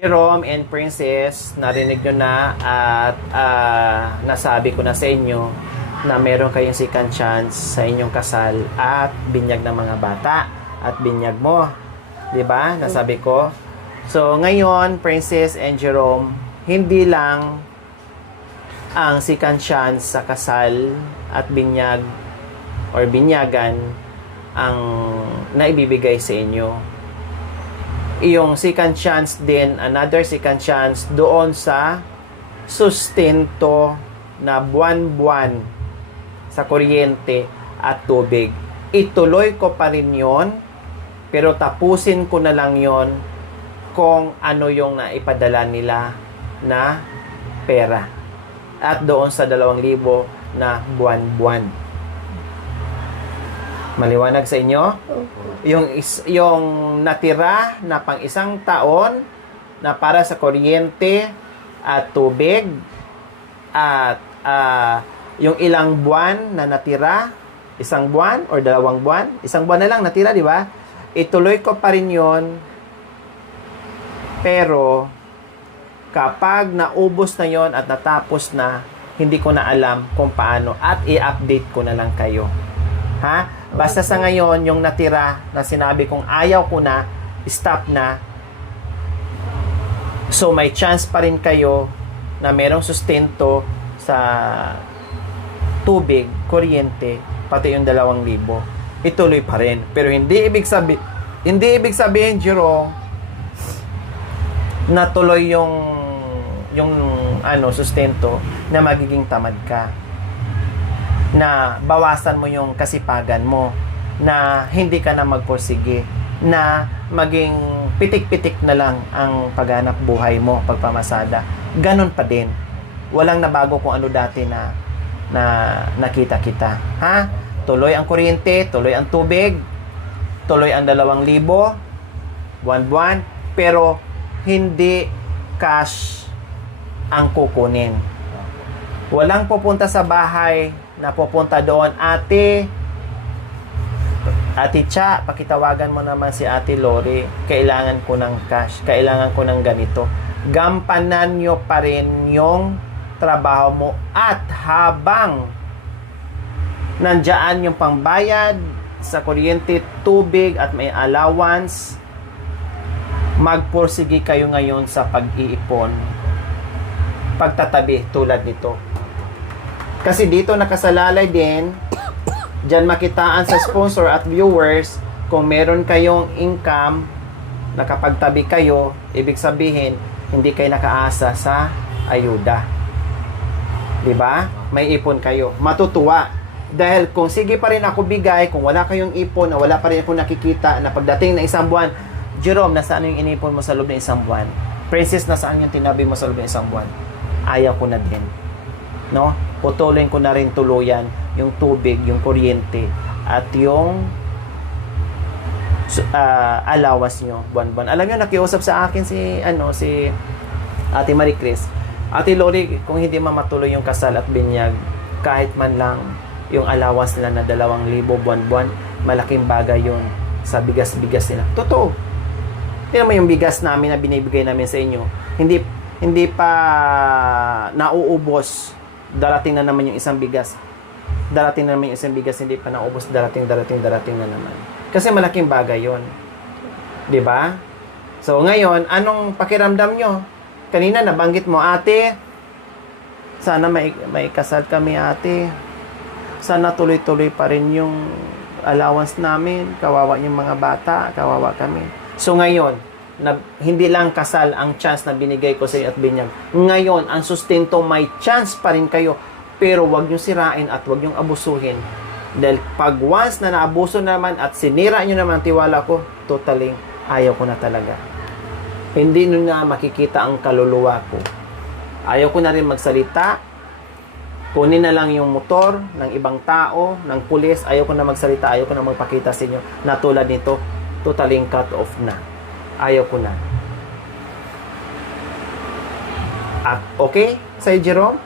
Jerome and Princess, narinig nyo na at nasabi ko na sa inyo na meron kayong second chance sa inyong kasal at binyag ng mga bata at binyag mo. 'Di ba? Nasabi ko. So, ngayon, Princess and Jerome, hindi lang ang second chance sa kasal at binyag or binyagan ang naibibigay sa inyo. Yung second chance din, another second chance doon sa sustento na buwan-buwan sa kuryente at tubig. Ituloy ko pa rin yon, pero tapusin ko na lang yon kung ano yung naipadala nila na pera. At doon sa 2,000 na buwan-buwan. Maliwanag sa inyo? Yung natira na pang isang taon na para sa kuryente at tubig at yung ilang buwan na natira, isang buwan or 2 buwan, isang buwan na lang natira, di ba? Ituloy ko pa rin yon, pero kapag naubos na yon at natapos na, hindi ko na alam kung paano at i-update ko na lang kayo. Ha? Basta sa ngayon, yung natira na sinabi kong ayaw ko na, stop na. So, may chance pa rin kayo na merong sustento sa tubig, kuryente, pati yung 2,000. Ituloy pa rin. Pero hindi ibig sabihin, Jerome, na tuloy yung sustento na magiging tamad ka, na bawasan mo yung kasipagan mo, na hindi ka na magpursige, na maging pitik-pitik na lang ang paghanap buhay mo, pagpamasada. Ganon pa din. Walang nabago kung ano dati na nakita kita. Ha? Tuloy ang kuryente, tuloy ang tubig, tuloy ang 2,000, buwan-buwan, pero hindi cash ang kukunin. Walang pupunta sa bahay na pupunta doon, Ate Cha, pakitawagan mo naman si Ate Lori, kailangan ko ng cash, kailangan ko ng ganito. Gampanan nyo pa rin yung trabaho mo at habang nandyan yung pangbayad sa kuryente, tubig at may allowance, magpursige kayo ngayon sa pag-iipon, pagtatabi tulad nito. Kasi dito nakasalalay din, dyan makitaan sa sponsor at viewers, kung meron kayong income, nakapagtabi kayo, ibig sabihin, hindi kayo nakaasa sa ayuda. Diba? May ipon kayo. Matutuwa. Dahil kung sige pa rin ako bigay, kung wala kayong ipon, na wala pa rin ako nakikita, na pagdating na isang buwan, Jerome, nasaan yung inipon mo sa loob ng isang buwan? Princess, nasaan yung tinabi mo sa loob ng isang buwan? Ayaw ko na din. No? Putulin ko na rin tuluyan yung tubig, yung kuryente at yung allowance nyo buwan-buwan. Alam nyo, nakiusap sa akin si Ate Marie Chris, Ate Lori, kung hindi matuloy yung kasal at binyag, kahit man lang yung allowance nila na 2,000 buwan-buwan, malaking bagay yun sa bigas-bigas nila. Totoo. Yan naman yung bigas namin na binibigay namin sa inyo. Hindi pa nauubos. Darating na naman yung isang bigas. Hindi pa naubos. Darating na naman. Kasi malaking bagay yon, 'di ba? So ngayon, anong pakiramdam nyo? Kanina nabanggit mo, Ate, sana may kasal kami, Ate. Sana tuloy-tuloy pa rin yung allowance namin. Kawawa yung mga bata, kawawa kami. So ngayon, hindi lang kasal ang chance na binigay ko sa inyo at binyag. Ngayon, ang sustento, may chance pa rin kayo. Pero wag nyo sirain at wag nyo abusuhin. Dahil pag once na naabuso naman at sinira nyo naman tiwala ko, totally ayaw ko na talaga. Hindi nyo na makikita ang kaluluwa ko. Ayaw ko na rin magsalita. Kunin na lang yung motor ng ibang tao, ng pulis. Ayaw ko na magsalita, ayaw ko na magpakita sa inyo na tulad nito, totally cut off na. Ayaw ko na. Okay? Sa'yo, Jerome?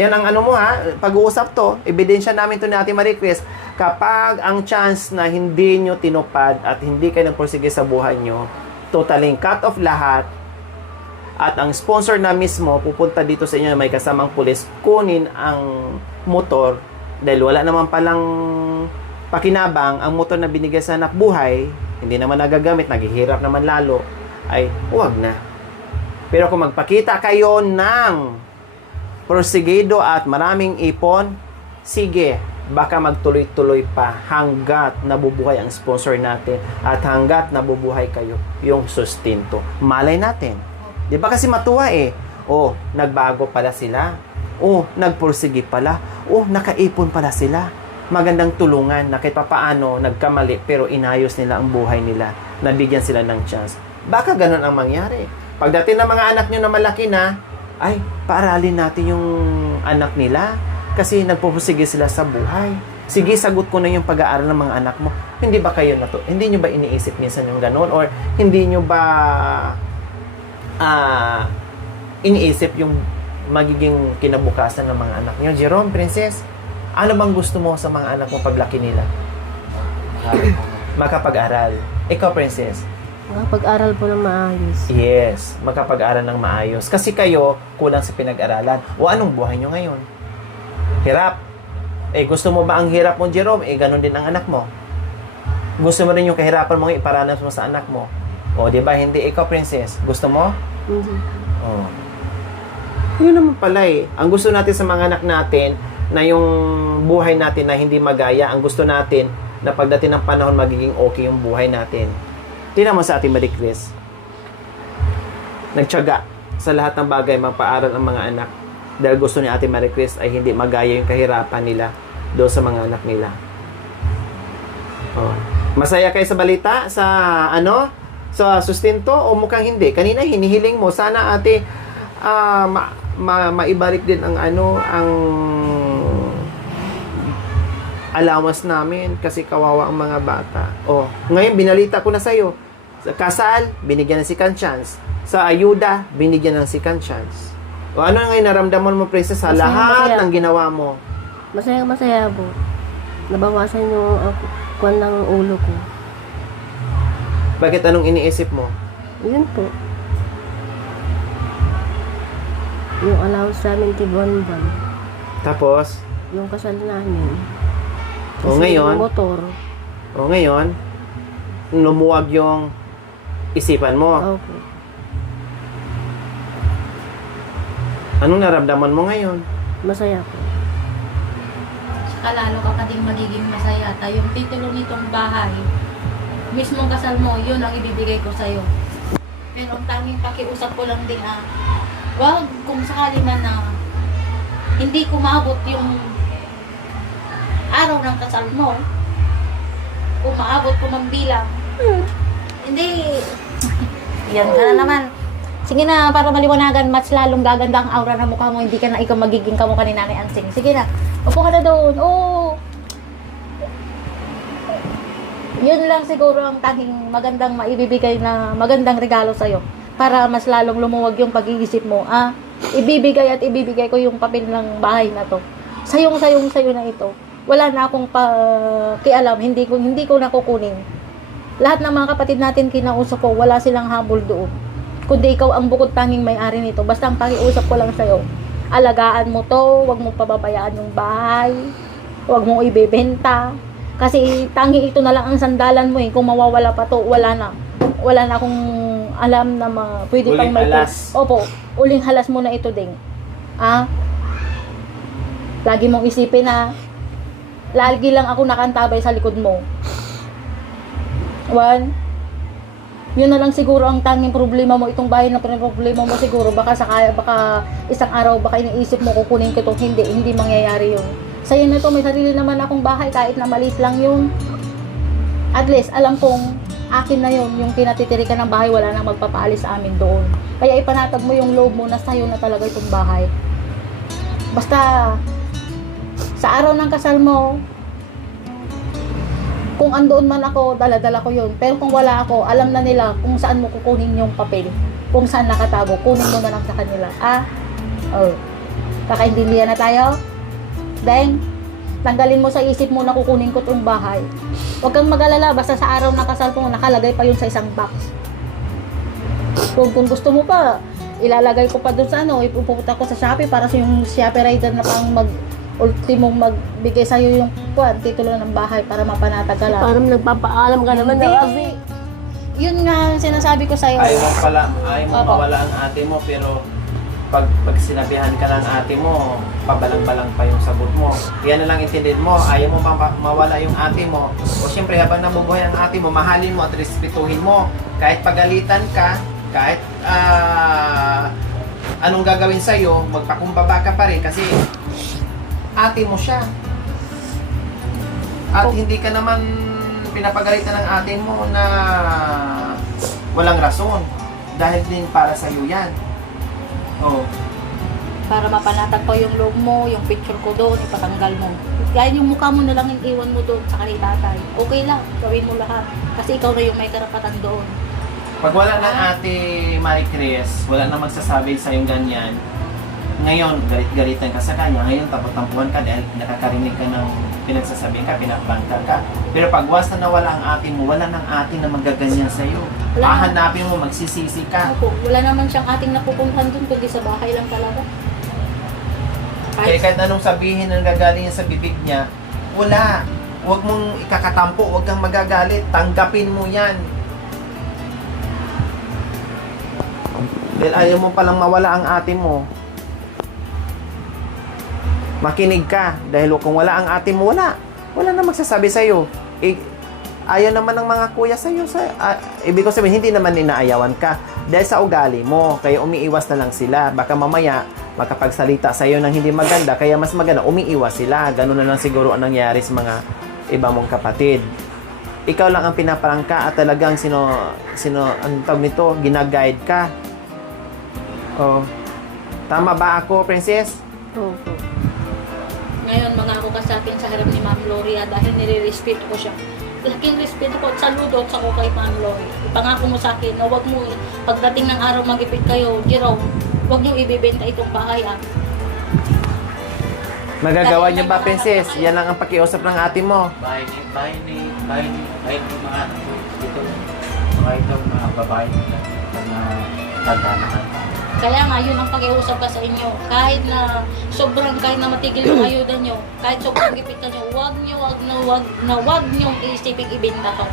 Yan ang ano mo, ha? Pag-uusap to, ebidensya namin to ni Ate Marie Chris. Kapag ang chance na hindi nyo tinupad at hindi kayo nagpursige sa buhay nyo, totally cut off lahat, at ang sponsor na mismo pupunta dito sa inyo na may kasamang pulis, kunin ang motor dahil wala naman palang pakinabang ang motor na binigay sa anak buhay, hindi naman nagagamit, naghihirap naman lalo, ay huwag na. Pero kung magpakita kayo ng porsigido at maraming ipon, sige, baka magtuloy-tuloy pa hanggat nabubuhay ang sponsor natin at hanggat nabubuhay kayo yung sustento. Malay natin. Di ba kasi matuwa eh? Oh, nagbago pala sila. Oh, nagpursigi pala. Oh, nakaipon pala sila. Magandang tulungan na kahit papaano nagkamali pero inayos nila ang buhay nila. Nabigyan sila ng chance. Baka ganun ang mangyari. Pagdating ng mga anak nyo na malaki na, ay, paaralin natin yung anak nila kasi nagpupursige sila sa buhay. Sige, sagot ko na yung pag-aaral ng mga anak mo. Hindi ba kayo na to? Hindi nyo ba iniisip minsan yung ganun? Or hindi nyo ba iniisip yung magiging kinabukasan ng mga anak nyo? Jerome, Princess, ano bang gusto mo sa mga anak mo paglaki nila? Makapag-aral. Ikaw, Princess? Makapag-aral po ng maayos. Yes, makapag-aral ng maayos. Kasi kayo, kulang sa pinag-aralan. O anong buhay nyo ngayon? Hirap. Eh, gusto mo ba ang hirap mo, Jerome? Eh, ganun din ang anak mo. Gusto mo rin yung kahirapan mo iparanas mo sa anak mo. O, di ba? Hindi ikaw, Princess. Gusto mo? Hindi. Oh. Yun naman pala eh. Ang gusto natin sa mga anak natin na yung buhay natin na hindi magaya, ang gusto natin na pagdating ng panahon magiging okay yung buhay natin. Tingnan mo sa ating Marie Chris. Nagtiyaga sa lahat ng bagay magpaaral ang mga anak dahil gusto ni Ate Marie Chris ay hindi magaya yung kahirapan nila doon sa mga anak nila. Oh. Masaya kayo sa balita? Sa ano? Sa sustento o mukhang hindi? Kanina hinihiling mo sana ate maibalik din ang ang allowance namin kasi kawawa ang mga bata. Oh, ngayon binalita ko na sa'yo. Sa kasal, binigyan ng second chance. Sa ayuda, binigyan ng second chance. O ano ngayon naramdaman mo, Princess, sa lahat ng ginawa mo? Masaya po. Nabawasan yung kwan ng ulo ko. Bakit anong iniisip mo? Yun po. Yung allowance namin tibon-bon. Tapos? Yung kasal namin. O ngayon? Yung motor. O ngayon? Lumuwag yung isipan mo. Opo. Anong naramdaman mo ngayon? Masaya po. Saka lalo ka pa ding magiging masaya. Yung titulo nitong bahay, mismong kasal mo, yun ang ibibigay ko sa'yo. Pero ang tanging pakiusap ko lang din wag kung sakali man na hindi kumabot yung araw ng kasal mo, kung maabot ko mang bilang, hindi. Yan ka na naman. Sige na, para maliwanagan, mas lalong gaganda ang aura ng mukha mo, hindi ka na ikaw magiging kamukha ni Nanay Ansing. Sige na, upo ka na doon. Oo. Yun lang siguro ang tanging magandang maibibigay na magandang regalo sa'yo. Para mas lalong lumuwag yung pag-iisip mo. Ibibigay at ibibigay ko yung papel ng bahay na to. Sayong-sayong sa'yo na ito. Wala na akong pakialam, hindi ko nakukunin. Lahat ng mga kapatid natin kinausap ko, wala silang habol doon. Kundi ikaw ang bukod tanging may-ari nito. Basta ang pakiusap ko lang sa'yo, alagaan mo to, wag mong pababayaan yung bahay, wag mong ibebenta. Kasi tangi ito na lang ang sandalan mo eh. Kung mawawala pa to, wala na. Wala na akong alam na pwede pang may halas. Opo, uling halas mo na ito ding. Lagi mong isipin lagi lang ako nakantabay sa likod mo. Yun na lang siguro ang tanging problema mo, itong bahay na problema mo siguro, baka isang araw, baka iniisip mo kukunin ko itong hindi mangyayari yun. Sa'yo na to, may sarili naman akong bahay, kahit na maliit lang yun. At least, alam kong akin na yun, yung pinatitirikan ng bahay, wala nang magpapaalis sa amin doon. Kaya ipanatag mo yung loob mo na sa'yo na talaga itong bahay. Basta, sa araw ng kasal mo, kung andoon man ako, dala-dala ko yun. Pero kung wala ako, alam na nila kung saan mo kukunin yung papel. Kung saan nakatago, kunin mo na lang sa kanila. Kakaintindihan na tayo? Then, tanggalin mo sa isip mo na kukunin ko itong bahay. Huwag kang mag-alala, basta sa araw ng kasal ko, nakalagay pa yun sa isang box. Kung gusto mo pa, ilalagay ko pa doon sa ipupunta ko sa Shopee para sa yung Shopee rider na pang ultimong magbigay sa'yo yung titulo ng bahay para mapanatag ka lang. Parang nagpapaalam ka naman na kasi. Yun nga ang sinasabi ko sa'yo. Ayaw mo Opo. mawala ang ate mo, pero pag sinabihan ka ng ate mo, pabalang-balang pa yung sagot mo. Yan na lang intindihin mo, ayaw mo mawala yung ate mo. O siyempre, habang nabubuhay ang ate mo, mahalin mo at respetuhin mo. Kahit pagalitan ka, kahit anong gagawin sa'yo, magpakumbaba ka pa rin kasi ate mo siya. At hindi ka naman pinapagalitan ng ate mo na walang rason. Dahil din para sa'yo yan. Oh. Para mapanatag pa yung loob mo, yung picture ko doon, ipatanggal mo. Kaya yung mukha mo na lang iwan mo doon sa kanila tatay. Okay lang, gawin mo lahat. Kasi ikaw na yung may karapatan doon. Pag wala ng ate Marie Chris, wala na magsasabi sa yung ganyan. Ngayon, galit-galitan ka sa kanya. Ngayon, tampuhan ka dahil nakakarinig ka ng pinagsasabihin ka, pinapangka ka. Pero pag once na nawala ang ate mo, wala ng ate na magaganyan sa'yo. Wala. Hahanapin mo, magsisisi ka. Opo, wala naman siyang ating napupuntahan doon, kundi sa bahay lang talaga. Kaya kahit anong sabihin ng gagaling niya sa bibig niya, wala. Huwag mong ikakatampo, huwag kang magagalit. Tanggapin mo yan. Dahil ayaw mo palang mawala ang ate mo. Makinig ka. Dahil kung wala ang ate mo, wala. Wala na magsasabi sa'yo. Ayaw naman ng mga kuya sa'yo. Ibig ko sabihin, hindi naman inaayawan ka. Dahil sa ugali mo, kaya umiiwas na lang sila. Baka mamaya, makapagsalita sa'yo ng hindi maganda, kaya mas maganda, umiiwas sila. Ganun na lang siguro ang nangyari sa mga iba mong kapatid. Ikaw lang ang pinaparangka at talagang ang tawag nito, ginaguide ka. Oh. Tama ba ako, Princess? Opo. Ngayon, mangako ka sa akin sa harap ni Ma'am Gloria dahil nire-respeto ko siya. Laking respeto ko at saludo sa ko kay Ma'am Gloria. Ipangako mo sa akin na wag mo, pagdating ng araw magipit kayo, Jerome, wag niyo ibibenta itong bahay Magagawa niyo ba, Princess? Yan lang ang pakiusap ng ate mo. bahay ni mga anak ko dito. Mga itong mga babae nila na tanda na. Kaya nga, yun ang pag-iusap ka sa inyo. Kahit na matigil yung ayuda nyo, kahit sobrang gipit ka nyo, wag nyo isiping ibenta to.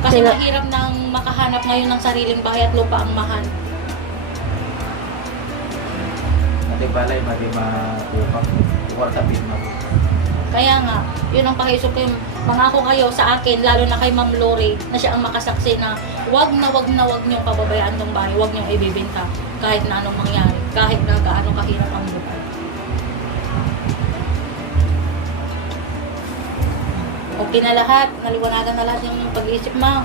Kasi Sila- mahirap nang makahanap ngayon ng sariling bahay at lupa ang mahal. Mati balay, mati matupak. Huwag sabihin mo. Kaya nga, yun ang pakiusap ko. Mangako kayo sa akin, lalo na kay Ma'am Lori, na siya ang makasaksi na wag nyo pababayaan ng bahay, wag nyo ibibenta kahit na anong mangyari, kahit na gaano kahirap ang buhay. Okay na lahat, naliwanagan na lahat yung pag-iisip mo.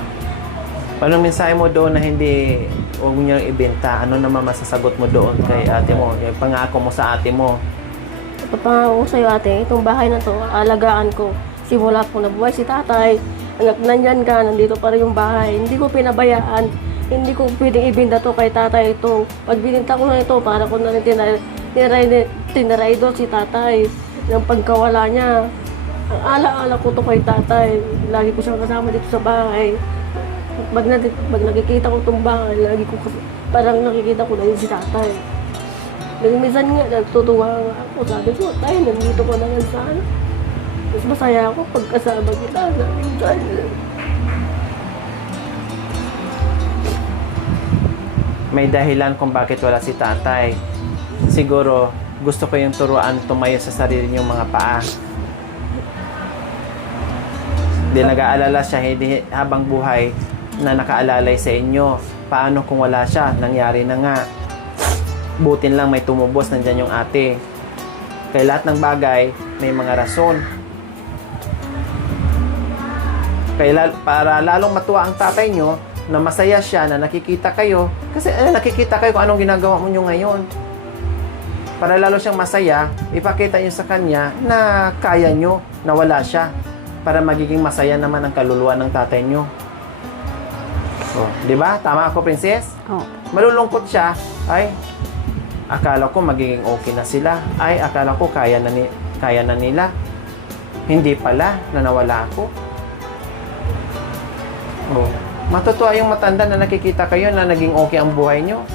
Anong mensahe mo doon na hindi huwag niyo ibenta? Ano naman masasagot mo doon kay ate mo? Yung pangako mo sa ate mo. Papangako ko sa'yo ate, itong bahay na to, alagaan ko. Simula po nabuhay si tatay, hanggang nandyan ka, nandito pa rin yung bahay. Hindi ko pinabayaan, hindi ko pwedeng ibinda to kay tatay ito. Pag bininta ko na ito, para ko na rin tinaray doon si tatay. Ng pagkawala niya, ang ala-ala ko to kay tatay. Lagi ko siyang kasama dito sa bahay. Pag nakikita ko itong bahay, lagi ko parang nakikita ko na yun si tatay. Minsan nga, nagtutuwa nga ako. Sabi ko, tayo, nandito ko na nga sana. Mas masaya ako pagkasama kita. May dahilan kung bakit wala si tatay. Siguro, gusto ko yung turuan tumayo sa sarili niyong mga paa. Hindi nag-aalala siya habang buhay na nakaalalay sa inyo. Paano kung wala siya? Nangyari na nga. Butin lang may tumubos, nandyan yung ate. Kaya lahat ng bagay, may mga rason. Kaya para lalong matuwa ang tatay nyo, na masaya siya, na nakikita kayo, kasi nakikita kayo kung anong ginagawa mo nyo ngayon. Para lalo siyang masaya, ipakita nyo sa kanya na kaya nyo, na wala siya. Para magiging masaya naman ang kaluluwa ng tatay nyo. Oh, di ba? Tama ako, Princess? Oh. Malulungkot siya, ay, akala ko magiging okay na sila. Ay, akala ko kaya na nila. Hindi pala, na nawala ako. Oh. Matutuwa yung matanda na nakikita kayo na naging okay ang buhay nyo.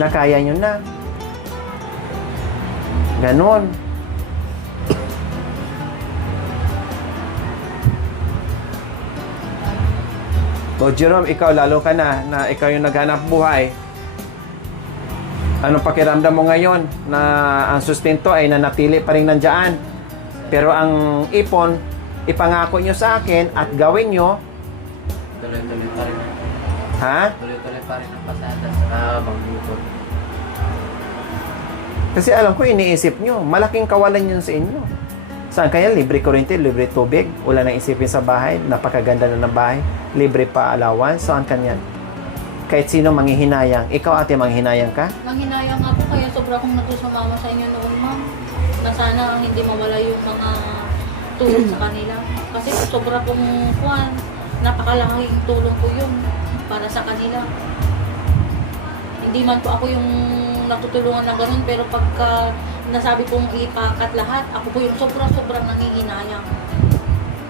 na kaya nyo na. Ganon. O Jerome, ikaw lalo ka na ikaw yung naghanap buhay. Anong pakiramdam mo ngayon na ang sustento ay nanatili pa rin nandyan? Pero ang ipon, ipangako nyo sa akin at gawin nyo, Tuloy-tuloy pa rin. ha? Tuloy-tuloy pa rin ang pasada sa magbukod. Kasi alam ko, iniisip nyo, malaking kawalan yun sa inyo. Saan kaya? Libre kuryente, libre tubig, wala nang isipin sa bahay, napakaganda na ng bahay, libre pa allowance, saan kanyan? Kahit sino manghihinayang. Ikaw ate, manghihinayang ka? Nanghinayang nga po kaya sobra akong natusumama sa inyo noon, ma'am. Na sana hindi mawala yung mga tulong sa kanila. Kasi sobra pong kuwan, napakalaking tulong po yun para sa kanila. Hindi man po ako yung natutulungan na ganun, pero pagka nasabi kong ipakat lahat, ako po yung sobrang nangihinayang.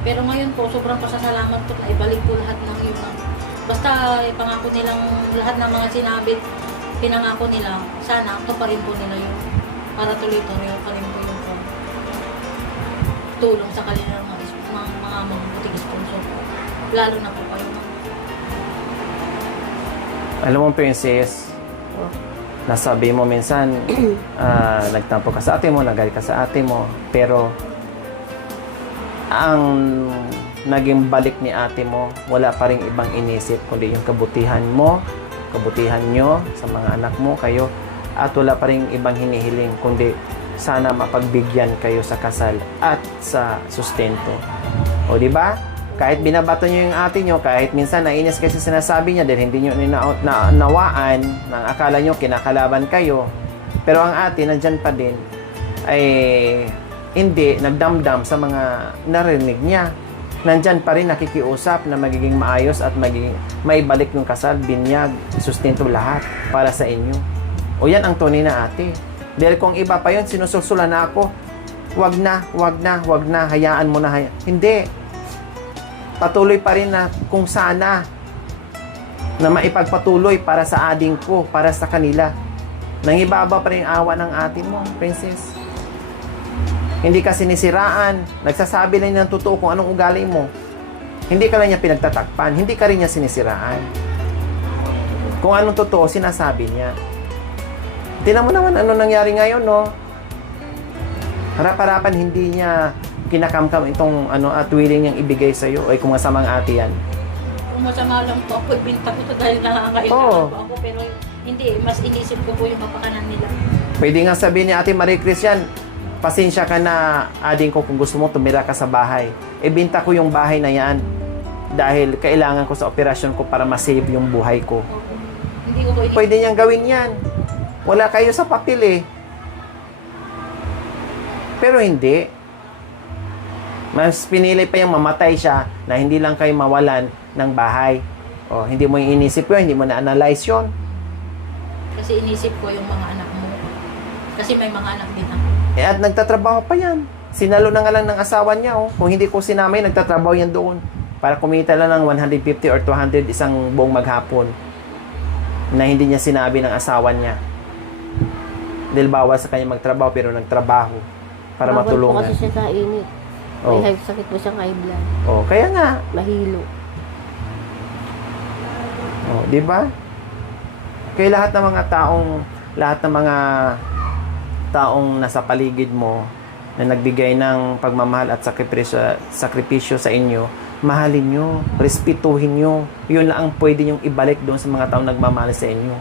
Pero ngayon po, sobrang pasasalamat po na ibalik po lahat ng yun. Basta ipangako nilang lahat ng mga sinabi, pinangako nila, sana tuparin po nila yun. Para tuloy-tuloy pa rin po yung tulong sa kanilang mga mabuting sponsor. Lalo na po kayo. Alam mo, princess, nasabi mo minsan, nagtampo ka sa ate mo, nagalit ka sa ate mo, pero ang naging balik ni ate mo, wala pa rin ibang inisip kundi yung kabutihan mo, kabutihan nyo sa mga anak mo, kayo, at wala pa rin ibang hinihiling kundi sana mapagbigyan kayo sa kasal at sa sustento. O di ba? Kahit binabato nyo yung ate nyo, kahit minsan nainis kasi sinasabi niya dahil hindi nyo nawaan, nang akala nyo kinakalaban kayo, pero ang ate nandyan pa din, ay hindi nagdamdam sa mga narinig niya. Nandyan pa rin nakikiusap na magiging maayos at magiging may balik yung kasal, binyag, sustento lahat para sa inyo. O yan ang tunay na ate. Dahil kung iba pa yun, sinusulsulan na ako, wag na, hayaan mo na, hindi. Patuloy pa rin na kung sana na maipagpatuloy para sa ading ko, para sa kanila. Nangibaba pa rin awa ng ate mo, princess. Hindi ka sinisiraan. Nagsasabi lang ng totoo kung anong ugali mo. Hindi ka lang niya pinagtatakpan. Hindi ka rin niya sinisiraan. Kung anong totoo, sinasabi niya. Tingnan mo naman ano nangyari ngayon, no? Harap-harapan, hindi niya kinakamkam itong at willing niyang ibigay sa'yo. Ay, kung masamang ate yan. Kung masama lang po ako, ibinta ko ito dahil nakakailangan po ako, pero hindi, mas inisip ko po yung kapakanan nila. Pwede nga sabihin ni Ate Marie Christian, pasensya ka na, ading ko, kung gusto mo tumira ka sa bahay. Ibinta ko yung bahay na yan dahil kailangan ko sa operasyon ko para masave yung buhay ko. Opo. Hindi ko po inisip. Pwede niyang gawin yan. Wala kayo sa papel eh. Pero hindi. Mas pinili pa yung mamatay siya na hindi lang kayo mawalan ng bahay. O, hindi mo inisip yun, hindi mo na-analyze yun. Kasi inisip ko yung mga anak mo. Kasi may mga anak din ako. At nagtatrabaho pa yan. Sinalo na nga lang ng asawa niya. Oh. Kung hindi ko sinamay, nagtatrabaho yan doon. Para kumita lang ng 150 or 200 isang buong maghapon. Na hindi niya sinabi ng asawa niya. Dahil bawal sa kanya magtrabaho pero nagtrabaho. Para Bawal po matulungan. kasi siya sa init. Oh. May sakit po siyang high blood. Oh, kaya nga. Mahilo. Oh, 'di ba? Kaya lahat ng mga taong nasa paligid mo na nagbigay ng pagmamahal at sakripisyo sa inyo, mahalin nyo, respetuhin nyo. Yun lang ang pwede nyong ibalik doon sa mga taong nagmamahal sa inyo.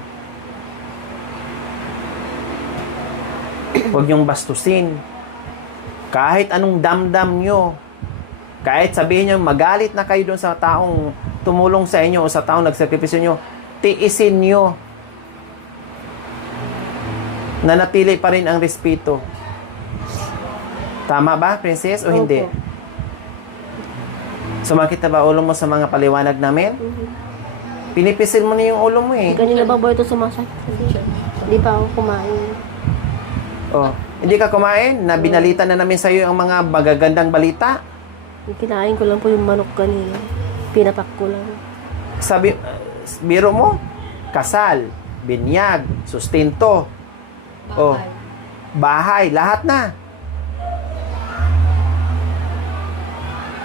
Huwag nyong bastusin. Kahit anong damdam nyo, kahit sabihin nyo, magalit na kayo doon sa taong tumulong sa inyo o sa taong nagsakripisyo nyo, tiisin nyo. Nanatili pa rin ang respeto. Tama ba, princess, o hindi? Opo. Sumakit na ba ulo mo sa mga paliwanag namin? Pinipisil mo na yung ulo mo eh. Kanina ba ito sumasakit? Hindi pa ako kumain. Oh, hindi ka kumain? Na binalita na namin sa'yo ang mga magagandang balita? Kinain ko lang po yung manok kanina. Pinapak ko lang. Sabi, biro mo, kasal, binyag, sustento, oh, bahay, lahat na.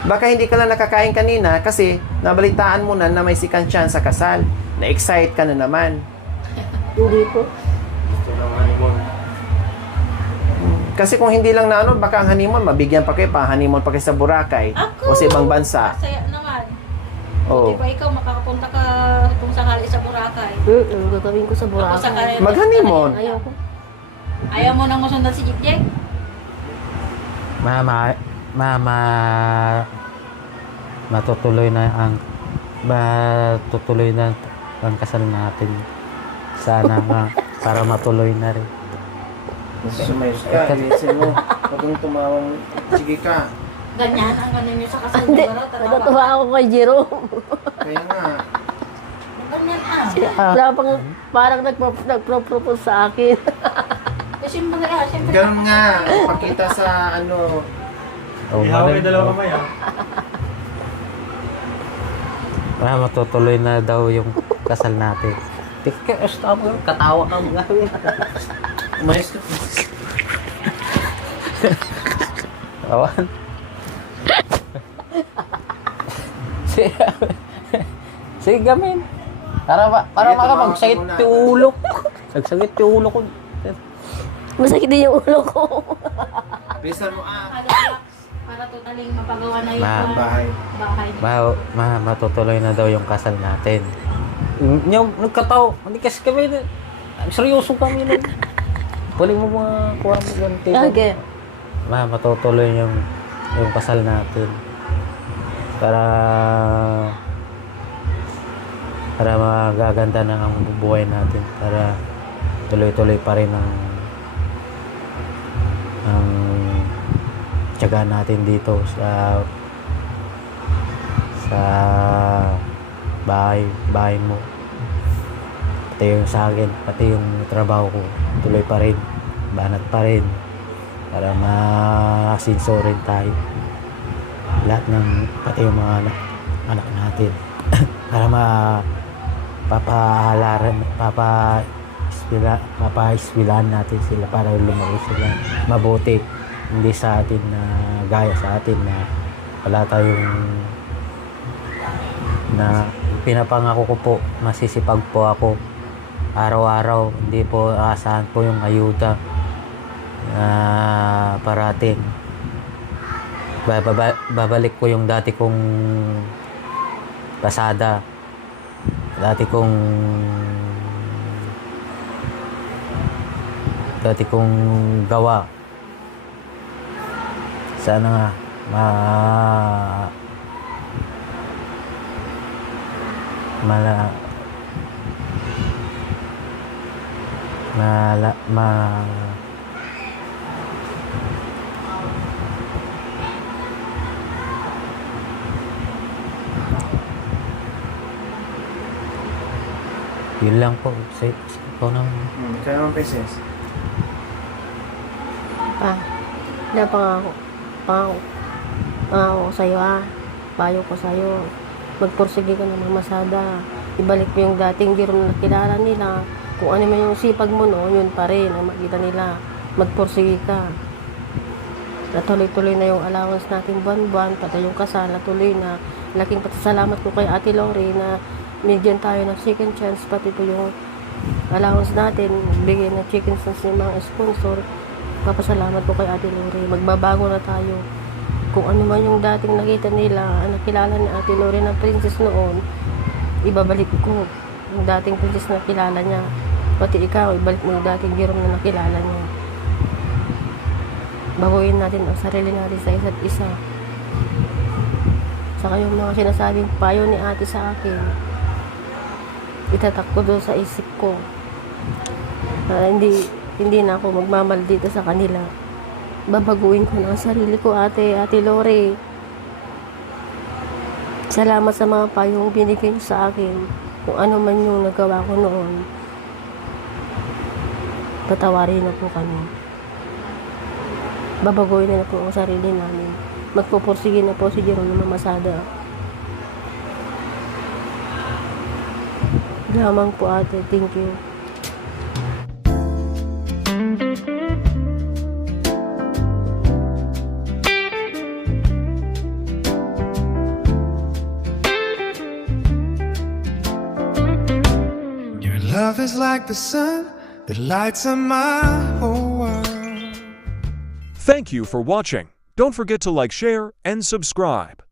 Baka hindi ka lang nakakain kanina kasi nabalitaan mo na may second chance sa kasal. Na-excite ka na naman. Hindi po. Gusto ng honeymoon. Kasi kung hindi lang na ano, baka ang honeymoon, mabigyan pa kayo pa, honeymoon pa kayo sa Boracay o sa ibang bansa. Masaya naman. Oh. Di ba ikaw makakapunta ka kung sakali sa Boracay? Gagawin ko sa Ako Boracay. sakali. Mag-honeymoon. Ayaw ko. Ayaw mo nang masundan si Jik. Matutuloy na ang kasal natin. Sana nga para matuloy na rin. Sumayos ka, inisin mo. Huwag kang tumawang, sige ka. Ganyan ang ano nyo sa kasal Hindi. mo. Natatawa ako kay Jerome. Kaya nga, Ganyan Wala pang parang nagpro-propose sa akin. Kasi siyempre. ganun nga, pakita sa ano, Matutuloy na daw yung kasal natin. Tika, stop mo. Katawa ka mga. umayos ka. Awan. Sige, gamin. Para Sige, makapagsakit tumawa ka muna. yung ulo. Sagsakit yung ulo ko. Masakit din yung ulo ko. Bilisan mo Para totaling mapagawa na yung bahay. bahay. Matutuloy na daw yung kasal natin. Yung nagkataw, hindi kasi kami, seryoso kami nun. Pwede mo mga kuha mo ganti. Okay. Matutuloy yung kasal natin. Para magaganda na ang buhay natin. Para tuloy-tuloy pa rin ang tiyaga natin dito sa bahay mo, pati yung sa akin, pati yung trabaho ko tuloy pa rin, banat pa rin para ma-asinso rin tayo lahat ng, pati yung mga anak natin para papa-iswilahan natin sila para lumaki sila mabuti, hindi sa atin na gaya sa atin na wala tayong na pinapangako ko po, masisipag po ako araw-araw, hindi po aasahan po yung ayuda na parating. Babalik ko yung dati kong pasada, dati kong gawa. Sana nga yun lang po. Ikaw naman. Kaya naman, princess. Pangako ko sa'yo payo ko sa'yo, magpursige ka ng masada, ibalik mo yung dating Jerome na nakilala nila, kung ano man yung sipag mo noon, yun pa rin ang makita nila, magpursige ka. Natuloy-tuloy na yung allowance natin buwan-buwan, pati yung kasal, natuloy na. Laking pasalamat ko kay Ate Lori na bigyan tayo ng second chance, pati po yung allowance natin, bigyan ng chicken sauce ng mga sponsor. Papasalamat ko kay Ate Lori, magbabago na tayo. Kung ano man yung dating nakita nila, nakilala ni Ate Lori na princess noon, ibabalik ko yung dating princess na kilala niya. Pati ikaw, ibalik mo yung dating Jerome na nakilala niya. Baguhin natin ang sarili natin sa isa't isa. Saka yung mga sinasabing payo ni ate sa akin, itatak ko doon sa isip ko. Hindi na ako magmamaldita sa kanila. Babaguhin ko na ang sarili ko, Ate Lori. Salamat sa mga payong binigay sa akin. Kung ano man yung nagawa ko noon, patawarin na po kami. Babaguhin na po ang sarili namin. Magpupursige na po si Jerome na Masada. Lamang po, Ate. Thank you. Love is like the sun that lights up my whole world. Thank you for watching. Don't forget to like, share, and subscribe.